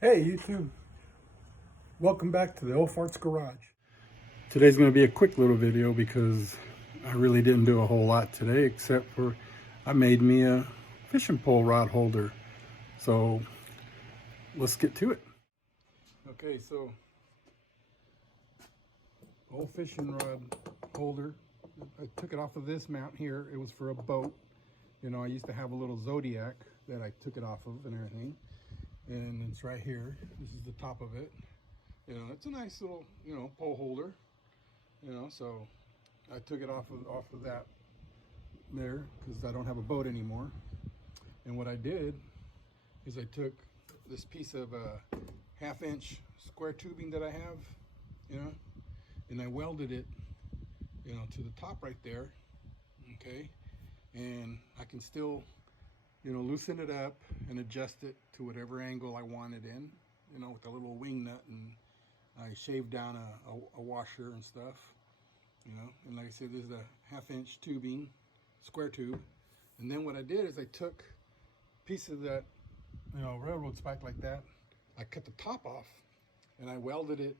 Hey YouTube, welcome back to the Old Farts Garage. Today's going to be a quick little video because I really didn't do a whole lot today except for I made me a fishing pole rod holder. So let's get to it. Okay, so old fishing rod holder. I took it off of this mount here. It was for a boat. You know, I used to have a little Zodiac that I took it off of and everything. And it's right here. This is the top of it. You know, it's a nice little, pole holder. You know, so I took it off of that there because I don't have a boat anymore. And what I did is I took this piece of 1/2-inch square tubing that I have, and I welded it, to the top right there. Okay, and I can still, loosen it up and adjust it to whatever angle I want it in, with a little wing nut, and I shaved down a washer and stuff, and like I said, this is a 1/2-inch tubing, square tube. And then what I did is I took a piece of that, railroad spike like that. I cut the top off and I welded it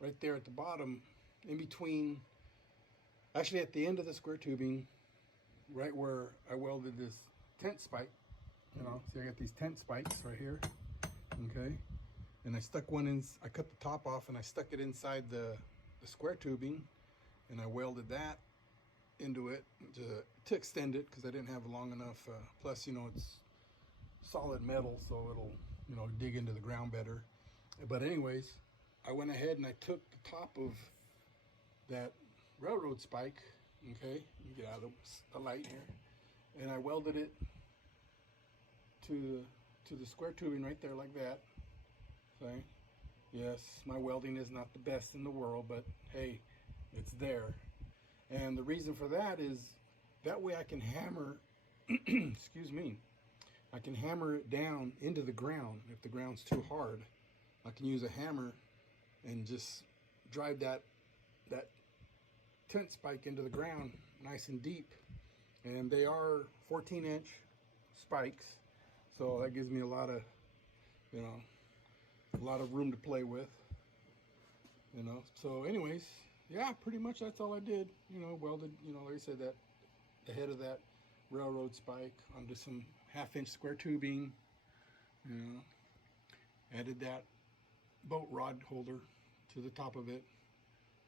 right there at the bottom, in between, actually at the end of the square tubing, right where I welded this tent spike. See, I got these tent spikes right here, okay? And I stuck one in, I cut the top off and I stuck it inside the square tubing, and I welded that into it to extend it because I didn't have long enough. Plus, it's solid metal, so it'll, dig into the ground better. But anyways, I went ahead and I took the top of that railroad spike, okay, you get out of the light here, and I welded it to the square tubing right there like that. Okay. Yes, my welding is not the best in the world, but hey, it's there. And the reason for that is that way I can hammer, excuse me, I can hammer it down into the ground. If the ground's too hard, I can use a hammer and just drive that tent spike into the ground nice and deep. And they are 14-inch spikes, so that gives me a lot of, room to play with. So anyways, yeah, pretty much that's all I did. Welded, like I said, that the head of that railroad spike onto some 1/2-inch square tubing. Added that boat rod holder to the top of it,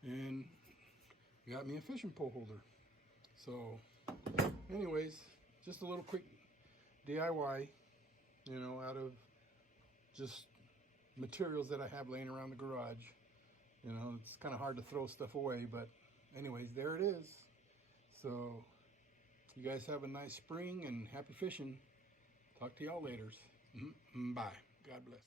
and got me a fishing pole holder. So anyways, just a little quick DIY, out of just materials that I have laying around the garage. It's kind of hard to throw stuff away, but anyways, there it is. So you guys have a nice spring and happy fishing. Talk to y'all later. Bye. God bless.